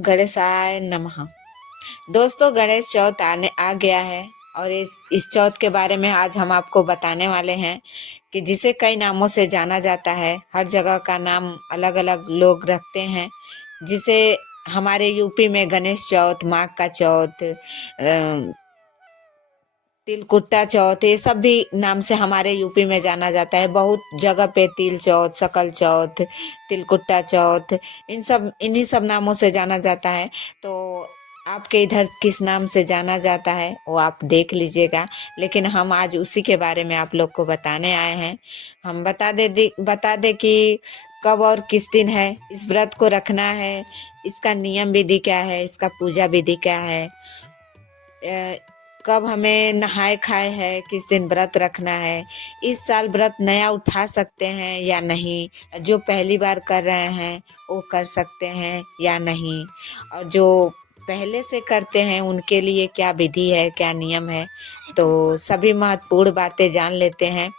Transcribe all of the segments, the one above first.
गणेशाय नमः। दोस्तों, गणेश चौथ आने आ गया है और इस चौथ के बारे में आज हम आपको बताने वाले हैं कि जिसे कई नामों से जाना जाता है। हर जगह का नाम अलग अलग लोग रखते हैं। जिसे हमारे यूपी में गणेश चौथ, माघ का चौथ, तिलकुट्टा चौथ, ये सब भी नाम से हमारे यूपी में जाना जाता है। बहुत जगह पे तिल चौथ, सकल चौथ, तिलकुट्टा चौथ, इन्हीं सब नामों से जाना जाता है। तो आपके इधर किस नाम से जाना जाता है वो आप देख लीजिएगा। लेकिन हम आज उसी के बारे में आप लोग को बताने आए हैं। हम बता दे कि कब और किस दिन है इस व्रत को रखना है, इसका नियम विधि क्या है, इसका पूजा विधि क्या है, कब हमें नहाए खाए है, किस दिन व्रत रखना है, इस साल व्रत नया उठा सकते हैं या नहीं, जो पहली बार कर रहे हैं वो कर सकते हैं या नहीं, और जो पहले से करते हैं उनके लिए क्या विधि है, क्या नियम है। तो सभी महत्वपूर्ण बातें जान लेते हैं।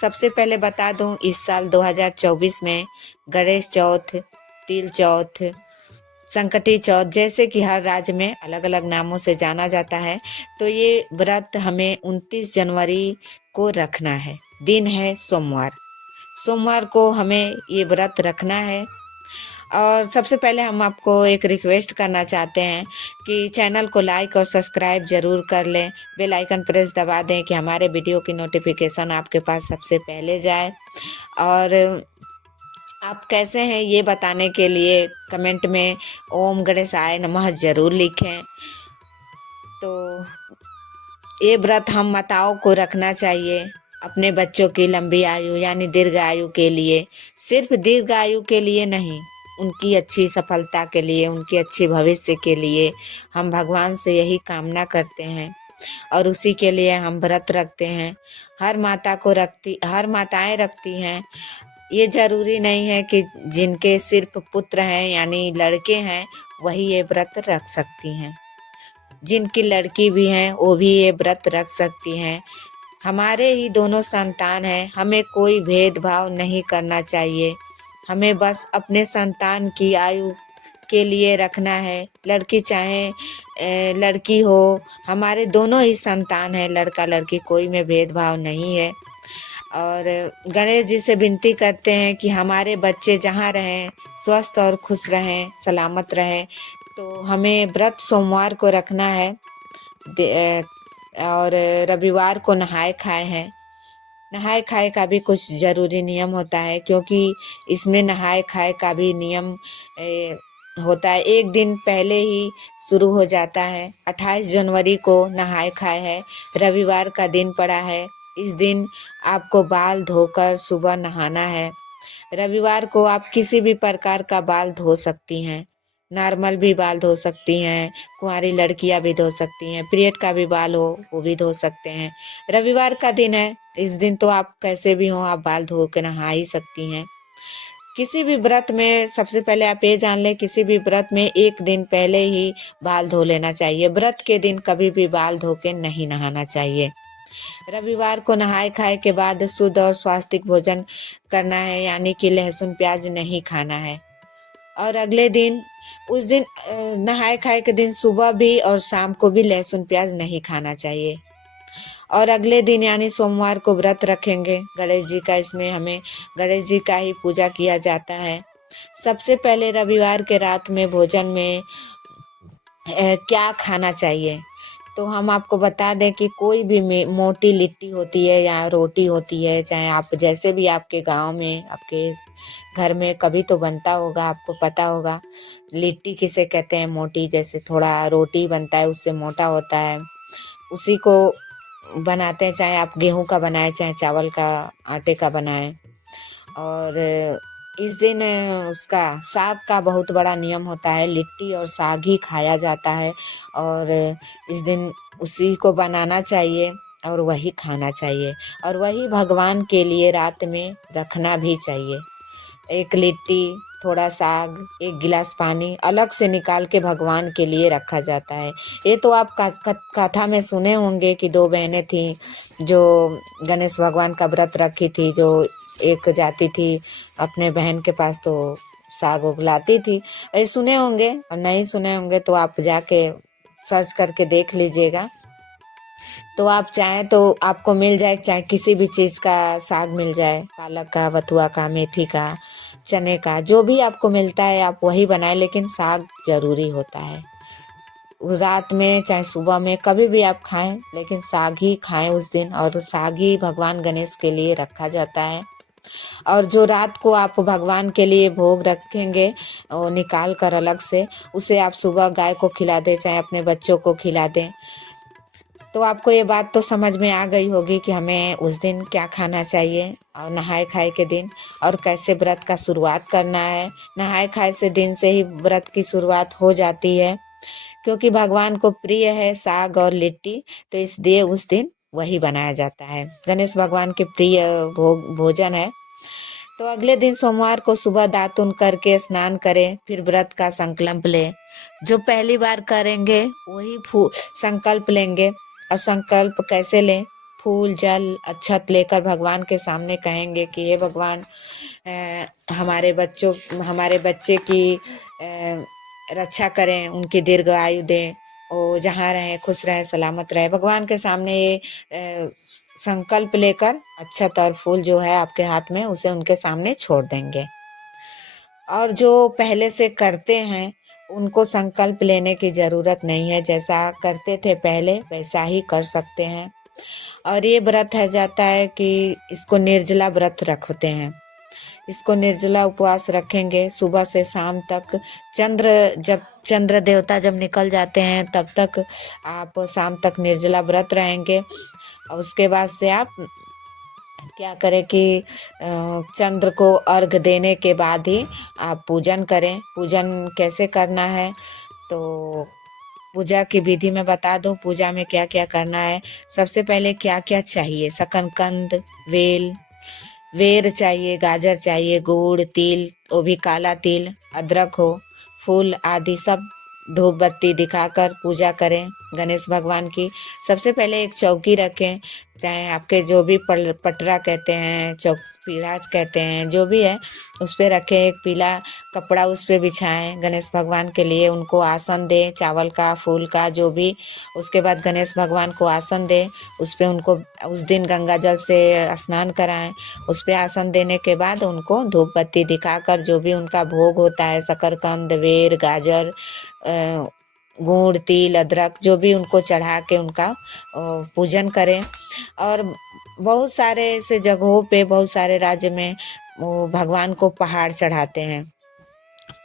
सबसे पहले बता दूं, इस साल 2024 में गणेश चौथ, तिल चौथ, संकटी चौथ जैसे कि हर राज्य में अलग अलग नामों से जाना जाता है। तो ये व्रत हमें 29 जनवरी को रखना है। दिन है सोमवार। सोमवार को हमें ये व्रत रखना है। और सबसे पहले हम आपको एक रिक्वेस्ट करना चाहते हैं कि चैनल को लाइक और सब्सक्राइब जरूर कर लें। बेल आइकन प्रेस दबा दें कि हमारे वीडियो की नोटिफिकेशन आपके पास सबसे पहले जाए। और आप कैसे हैं ये बताने के लिए कमेंट में ओम गणेशाय नमः जरूर लिखें। तो ये व्रत हम माताओं को रखना चाहिए अपने बच्चों की लंबी आयु यानी दीर्घ आयु के लिए। सिर्फ दीर्घ आयु के लिए नहीं, उनकी अच्छी सफलता के लिए, उनके अच्छे भविष्य के लिए हम भगवान से यही कामना करते हैं और उसी के लिए हम व्रत रखते हैं। हर माताएं रखती हैं। ये जरूरी नहीं है कि जिनके सिर्फ पुत्र हैं यानी लड़के हैं वही ये व्रत रख सकती हैं। जिनकी लड़की भी हैं वो भी ये व्रत रख सकती हैं। हमारे ही दोनों संतान हैं, हमें कोई भेदभाव नहीं करना चाहिए। हमें बस अपने संतान की आयु के लिए रखना है। लड़की चाहे लड़की हो, हमारे दोनों ही संतान हैं, लड़का लड़की कोई में भेदभाव नहीं है। और गणेश जी से विनती करते हैं कि हमारे बच्चे जहाँ रहें स्वस्थ और खुश रहें, सलामत रहें। तो हमें व्रत सोमवार को रखना है और रविवार को नहाए खाए हैं। नहाए खाए का भी कुछ जरूरी नियम होता है, क्योंकि इसमें नहाए खाए का भी नियम होता है। एक दिन पहले ही शुरू हो जाता है। 28 जनवरी को नहाए खाए है, रविवार का दिन पड़ा है। इस दिन आपको बाल धोकर सुबह नहाना है। रविवार को आप किसी भी प्रकार का बाल धो सकती हैं। नॉर्मल भी बाल धो सकती हैं, कुंवारी लड़कियां भी धो सकती हैं, पीरियड का भी बाल हो वो भी धो सकते हैं। रविवार का दिन है, इस दिन तो आप कैसे भी हो आप बाल धो के नहा ही सकती हैं। किसी भी व्रत में सबसे पहले आप ये जान लें, किसी भी व्रत में एक दिन पहले ही बाल धो लेना चाहिए। व्रत के दिन कभी भी बाल धो के नहीं नहाना चाहिए। रविवार को नहाए खाए के बाद शुद्ध और स्वास्थ्यिक भोजन करना है, यानी कि लहसुन प्याज नहीं खाना है। और अगले दिन उस दिन नहाए खाए के दिन सुबह भी और शाम को भी लहसुन प्याज नहीं खाना चाहिए। और अगले दिन यानी सोमवार को व्रत रखेंगे गणेश जी का। इसमें हमें गणेश जी का ही पूजा किया जाता है। सबसे पहले रविवार के रात में भोजन में क्या खाना चाहिए, तो हम आपको बता दें कि कोई भी मोटी लिट्टी होती है या रोटी होती है, चाहे आप जैसे भी आपके गांव में आपके घर में कभी तो बनता होगा, आपको पता होगा लिट्टी किसे कहते हैं। मोटी जैसे थोड़ा रोटी बनता है उससे मोटा होता है, उसी को बनाते हैं। चाहे आप गेहूं का बनाए चाहे चावल का आटे का बनाए। और इस दिन उसका साग का बहुत बड़ा नियम होता है। लिट्टी और साग ही खाया जाता है और इस दिन उसी को बनाना चाहिए और वही खाना चाहिए और वही भगवान के लिए रात में रखना भी चाहिए। एक लिट्टी, थोड़ा साग, एक गिलास पानी अलग से निकाल के भगवान के लिए रखा जाता है। ये तो आप कथा में सुने होंगे कि दो बहनें थी जो गणेश भगवान का व्रत रखी थी। जो एक जाती थी अपने बहन के पास तो साग उगलाती थी। ये सुने होंगे और नहीं सुने होंगे तो आप जाके सर्च करके देख लीजिएगा। तो आप चाहें तो आपको मिल जाए, चाहे किसी भी चीज़ का साग मिल जाए, पालक का, बथुआ का, मेथी का, चने का, जो भी आपको मिलता है आप वही बनाएं, लेकिन साग जरूरी होता है। रात में चाहे सुबह में कभी भी आप खाएं, लेकिन साग ही खाएं उस दिन, और साग ही भगवान गणेश के लिए रखा जाता है। और जो रात को आप भगवान के लिए भोग रखेंगे वो निकाल कर अलग से, उसे आप सुबह गाय को खिला दें, चाहे अपने बच्चों को खिला दें। तो आपको ये बात तो समझ में आ गई होगी कि हमें उस दिन क्या खाना चाहिए, और नहाए खाए के दिन, और कैसे व्रत का शुरुआत करना है। नहाए खाए से दिन से ही व्रत की शुरुआत हो जाती है, क्योंकि भगवान को प्रिय है साग और लिट्टी, तो इसलिए उस दिन वही बनाया जाता है। गणेश भगवान के प्रिय भोजन है। तो अगले दिन सोमवार को सुबह दातुन करके स्नान करें, फिर व्रत का संकल्प लें। जो पहली बार करेंगे वही संकल्प लेंगे। और संकल्प कैसे लें? फूल, जल, अक्षत लेकर भगवान के सामने कहेंगे कि हे भगवान, हमारे बच्चे की रक्षा करें, उनकी दीर्घ आयु दें, वो जहाँ रहें खुश रहें, सलामत रहे। भगवान के सामने ये संकल्प लेकर अक्षत और फूल जो है आपके हाथ में, उसे उनके सामने छोड़ देंगे। और जो पहले से करते हैं उनको संकल्प लेने की ज़रूरत नहीं है, जैसा करते थे पहले वैसा ही कर सकते हैं। और ये व्रत है जाता है कि इसको निर्जला व्रत रखते हैं। इसको निर्जला उपवास रखेंगे सुबह से शाम तक। चंद्र देवता जब निकल जाते हैं तब तक आप शाम तक निर्जला व्रत रहेंगे। और उसके बाद से आप क्या करें कि चंद्र को अर्घ देने के बाद ही आप पूजन करें। पूजन कैसे करना है, तो पूजा की विधि में बता दूं, पूजा में क्या क्या करना है। सबसे पहले क्या क्या चाहिए? शकरकंद, वेर चाहिए, गाजर चाहिए, गुड़, तिल, वो भी काला तिल, अदरक हो, फूल आदि सब धूप बत्ती दिखाकर पूजा करें गणेश भगवान की। सबसे पहले एक चौकी रखें, चाहे आपके जो भी पटरा कहते हैं, पीढ़ा कहते हैं, जो भी है उस पर रखें। एक पीला कपड़ा उस पर बिछाएं गणेश भगवान के लिए। उनको आसन दें, चावल का, फूल का, जो भी। उसके बाद गणेश भगवान को आसन दें, उस पर उनको उस दिन गंगा जल से स्नान कराएं। उस पर आसन देने के बाद उनको धूप बत्ती दिखाकर जो भी उनका भोग होता है, शकरकंद, वेर, गाजर, गुड़, तिल, अदरक, जो भी उनको चढ़ा के उनका पूजन करें। और बहुत सारे ऐसे जगहों पे, बहुत सारे राज्य में वो भगवान को पहाड़ चढ़ाते हैं।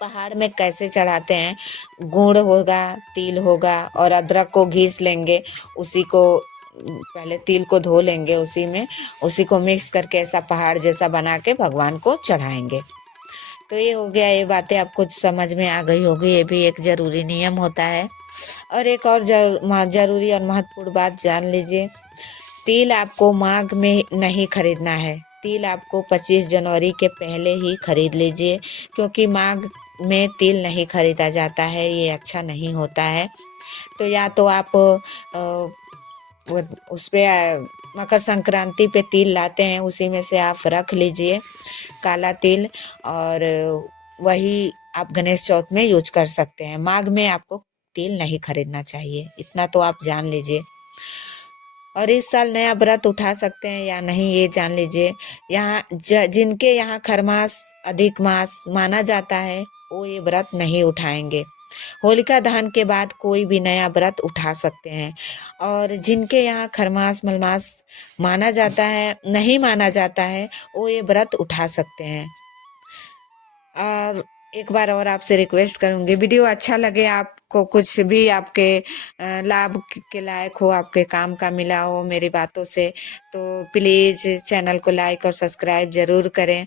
पहाड़ में कैसे चढ़ाते हैं? गुड़ होगा, तिल होगा और अदरक को घीस लेंगे, उसी को पहले तिल को धो लेंगे, उसी को मिक्स करके ऐसा पहाड़ जैसा बना के भगवान को चढ़ाएंगे। तो ये हो गया, ये बातें आपको समझ में आ गई होगी। ये भी एक जरूरी नियम होता है। और एक और जरूरी और महत्वपूर्ण बात जान लीजिए, तिल आपको माघ में नहीं खरीदना है। तिल आपको 25 जनवरी के पहले ही खरीद लीजिए, क्योंकि माघ में तिल नहीं खरीदा जाता है, ये अच्छा नहीं होता है। तो या तो आप उस पे मकर संक्रांति पे तिल लाते हैं, उसी में से आप रख लीजिए काला तिल, और वही आप गणेश चौथ में यूज कर सकते हैं। माघ में आपको तिल नहीं खरीदना चाहिए, इतना तो आप जान लीजिए। और इस साल नया व्रत उठा सकते हैं या नहीं ये जान लीजिए। यहाँ जिनके यहाँ खरमास अधिक मास माना जाता है वो ये व्रत नहीं उठाएंगे। होलिका दहन के बाद कोई भी नया व्रत उठा सकते हैं। और जिनके यहाँ खरमास मलमास माना जाता है, नहीं माना जाता है, वो ये व्रत उठा सकते हैं। और एक बार और आपसे रिक्वेस्ट करूंगी, वीडियो अच्छा लगे, आपको कुछ भी आपके लाभ के लायक हो, आपके काम का मिला हो मेरी बातों से, तो प्लीज़ चैनल को लाइक और सब्सक्राइब ज़रूर करें।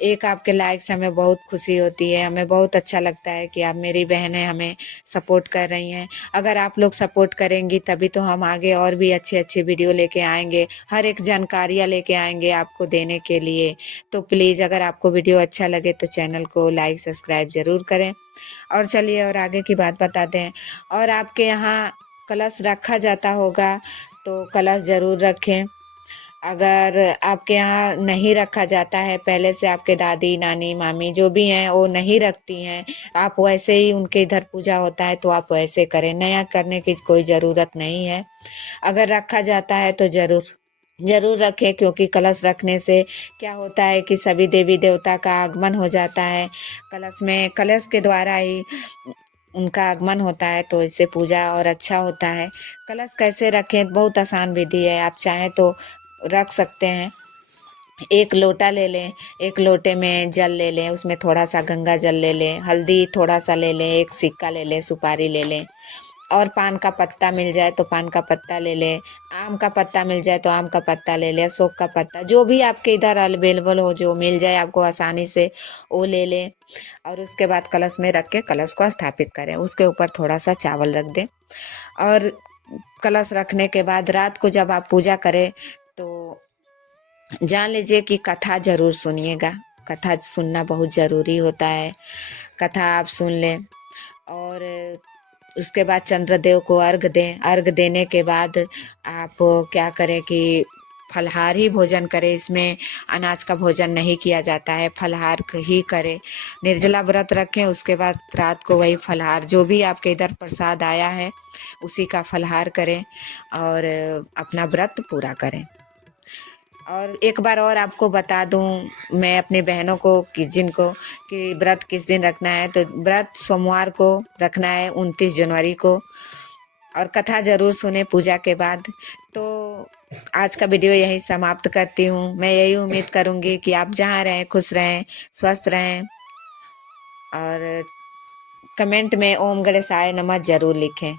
एक आपके लाइक से हमें बहुत खुशी होती है, हमें बहुत अच्छा लगता है कि आप मेरी बहनें हमें सपोर्ट कर रही हैं। अगर आप लोग सपोर्ट करेंगी तभी तो हम आगे और भी अच्छे अच्छे वीडियो लेके आएंगे, हर एक जानकारियाँ लेके आएंगे आपको देने के लिए। तो प्लीज़ अगर आपको वीडियो अच्छा लगे तो चैनल को लाइक सब्सक्राइब ज़रूर करें। और चलिए और आगे की बात बताते हैं। और आपके यहाँ कलश रखा जाता होगा तो कलश ज़रूर रखें। अगर आपके यहाँ नहीं रखा जाता है, पहले से आपके दादी नानी मामी जो भी हैं वो नहीं रखती हैं, आप वैसे ही उनके इधर पूजा होता है तो आप वैसे करें, नया करने की कोई ज़रूरत नहीं है। अगर रखा जाता है तो ज़रूर ज़रूर रखें, क्योंकि कलश रखने से क्या होता है कि सभी देवी देवता का आगमन हो जाता है। कलश के द्वारा ही उनका आगमन होता है, तो इससे पूजा और अच्छा होता है। कलश कैसे रखें, बहुत आसान विधि है, आप चाहें तो रख सकते हैं। एक लोटा ले लें, एक लोटे में जल ले लें, उसमें थोड़ा सा गंगा जल ले लें, हल्दी थोड़ा सा ले लें, एक सिक्का ले लें, सुपारी ले लें, और पान का पत्ता मिल जाए तो पान का पत्ता ले लें, आम का पत्ता मिल जाए तो आम का पत्ता ले लें, अशोक का पत्ता, जो भी आपके इधर अवेलेबल हो, जो मिल जाए आपको आसानी से वो ले लें। और उसके बाद कलश में रख के कलश को स्थापित करें, उसके ऊपर थोड़ा सा चावल रख दें। और कलश रखने के बाद रात को जब आप पूजा करें तो जान लीजिए कि कथा जरूर सुनिएगा, कथा सुनना बहुत ज़रूरी होता है। कथा आप सुन लें और उसके बाद चंद्रदेव को अर्घ दें। अर्घ देने के बाद आप क्या करें कि फलाहार ही भोजन करें, इसमें अनाज का भोजन नहीं किया जाता है, फलाहार ही करें। निर्जला व्रत रखें, उसके बाद रात को वही फलाहार जो भी आपके इधर प्रसाद आया है उसी का फलाहार करें और अपना व्रत पूरा करें। और एक बार और आपको बता दूं मैं अपनी बहनों को कि जिनको कि व्रत किस दिन रखना है, तो व्रत सोमवार को रखना है, 29 जनवरी को। और कथा जरूर सुने पूजा के बाद। तो आज का वीडियो यहीं समाप्त करती हूँ। मैं यही उम्मीद करूँगी कि आप जहाँ रहें खुश रहें, स्वस्थ रहें, और कमेंट में ओम गणेशाय नमः जरूर लिखें।